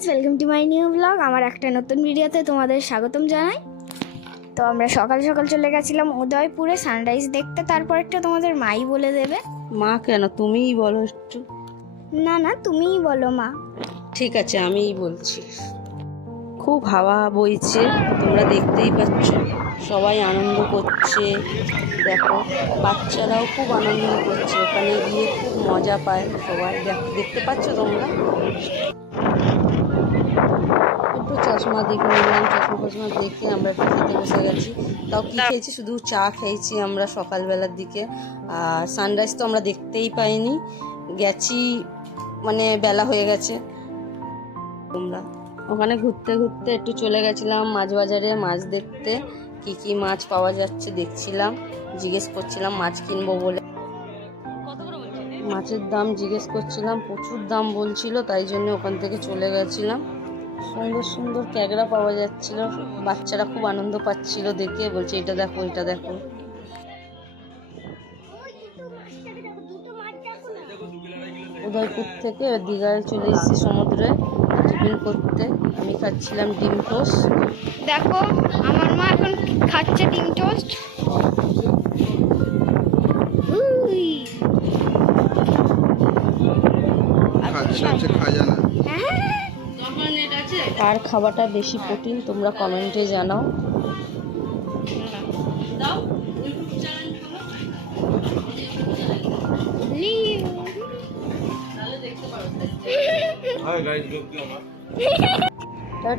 Guys, welcome to my new blog. আমার একটা নতুন ভিডিওতে তোমাদের স্বাগতম জানাই। তো আমরা সকাল সকাল চলে গেছিলাম উদয়পুরে সানরাইজ দেখতে। তারপরটা তোমাদের মাই বলে দেবে। মা কেন, তুমিই বলো একটু। না না, তুমিই বলো মা। ঠিক আছে, আমিই বলছি। খুব হাওয়া বইছে, তোমরা দেখতেই পাচ্ছ, সবাই আনন্দ করছে। দেখো, বাচ্চারাও খুব আনন্দ করছে, ওখানে গিয়ে খুব মজা পায় সবাই। দেখতে পাচ্ছ তোমরা। একটু চশমা দেখে নিলাম, চশমা দেখে আমরা একটু খেতে বসে গেছি। তাও কি খেয়েছি, শুধু চা খেয়েছি আমরা সকালবেলার দিকে। আর সানরাইজ তো আমরা দেখতেই পাইনি, গেছি মানে বেলা হয়ে গেছে। তোমরা ওখানে ঘুরতে ঘুরতে একটু চলে গেছিলাম মাছ বাজারে, মাছ দেখতে কি কি মাছ পাওয়া যাচ্ছে দেখছিলাম, জিজ্ঞেস করছিলাম মাছ কিনবো বলে। মাছের দাম জিজ্ঞেস করছিলাম, প্রচুর দাম বলছিল, তাই জন্য ওখান থেকে চলে গেছিলাম। সুন্দর সুন্দর ক্যাংড়া পাওয়া যাচ্ছিল, বাচ্চারা খুব আনন্দ পাচ্ছিল দেখে, বলছে এটা দেখো এটা দেখো। উদয়পুর থেকে দীঘায় চলে এসেছি সমুদ্রে টিফিন করতে। আমি খাচ্ছিলাম ডিম টোস্ট। দেখো, আমার মা এখন খাচ্ছে ডিম টোস্ট। কার খাবারটা বেশি প্রোটিন তোমরা কমেন্টে জানাও।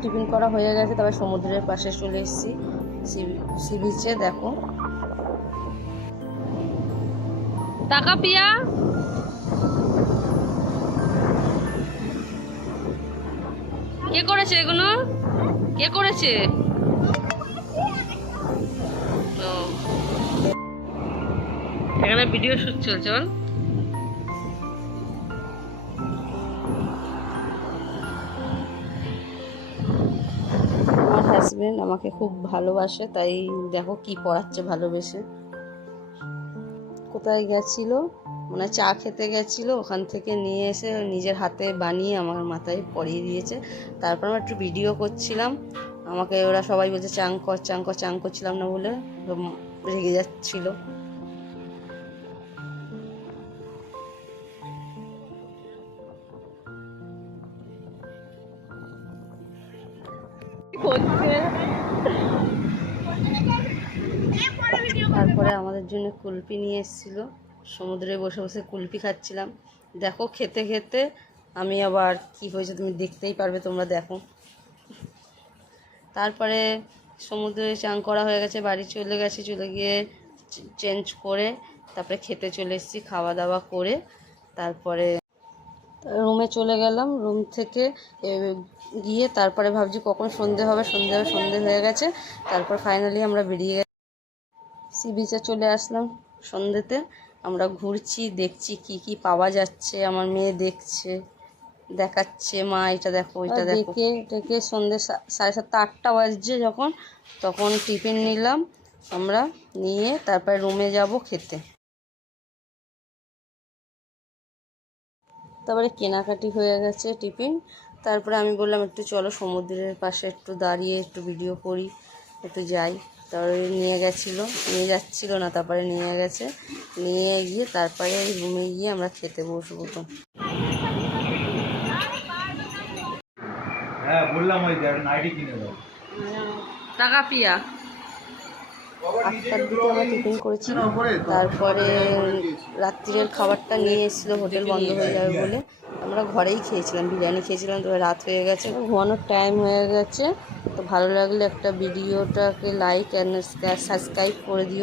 টিফিন করা হয়ে গেছে, তবে সমুদ্রের পাশে চলে এসেছি সি বিচে। দেখো, টাকা পিয়া কে করেছে এগুলো, কে করেছে? এখানে ভিডিও শুট চলছে। আমার হাজবেন্ড আমাকে খুব ভালোবাসে, তাই দেখো কি পড়াচ্ছে ভালোবেসে। কোথায় গেছিল, মানে চা খেতে গেছিল, ওখান থেকে নিয়ে এসে নিজের হাতে বানিয়ে আমার মাথায় পরিয়ে দিয়েছে। তারপর আমরা একটু ভিডিও করছিলাম, আমাকে ওরা সবাই বলছে চাং কর চাং কর, চাং করছিলাম না বলে রেগে যাচ্ছিল। তারপরে আমাদের জন্য কুলফি নিয়ে এসেছিল, সমুদ্রে বসে বসে কুলফি খাচ্ছিলাম। দেখো খেতে খেতে আমি আবার কি হয়েছে তুমি দেখতেই পারবে, তোমরা দেখো। তারপরে সমুদ্রে চান করা হয়ে গেছে, বাড়ি চলে গেছি, চলে গিয়ে চেঞ্জ করে তারপরে খেতে চলে এসেছি। খাওয়া দাওয়া করে তারপরে রুমে চলে গেলাম। রুম থেকে গিয়ে তারপরে ভাবছি কখন সন্ধে হবে, সন্ধে হয়ে গেছে। তারপর ফাইনালি আমরা বেরিয়ে গেছি, সি বিচে চলে আসলাম। সন্ধেতে আমরা ঘুরছি, দেখছি কি কি পাওয়া যাচ্ছে। আমার মেয়ে দেখছে, দেখাচ্ছে মা এটা দেখো এটা দেখো। দেখে সন্ধে 7:30 8টা বাজছে যখন, তখন টিফিন নিলাম আমরা, নিয়ে তারপরে রুমে যাব খেতে। তারপরে কেনাকাটি হয়ে গেছে টিফিন। তারপরে আমি বললাম একটু চলো সমুদ্রের পাশে একটু দাঁড়িয়ে একটু ভিডিও করি, একটু যাই। তারপরে নিয়ে যাচ্ছিল না, তারপরে নিয়ে গেছে। নিয়ে গিয়ে তারপরে রুমে গিয়ে আমরা খেতে বসবো। তো হ্যাঁ বললাম, ওই নাইটি কিনে দাও। টাকা পিয়া 8টার দিকে আমরা টিফিন করেছি। তারপরে রাত্রিরের খাবারটা নিয়ে এসেছিলো, হোটেল বন্ধ হয়ে যাবে বলে আমরা ঘরেই খেয়েছিলাম, বিরিয়ানি খেয়েছিলাম। তবে রাত হয়ে গেছে, ঘুমানোর টাইম হয়ে গেছে। তো ভালো লাগলে একটা ভিডিওটাকে লাইক অ্যান্ড সাবস্ক্রাইব করে দিও।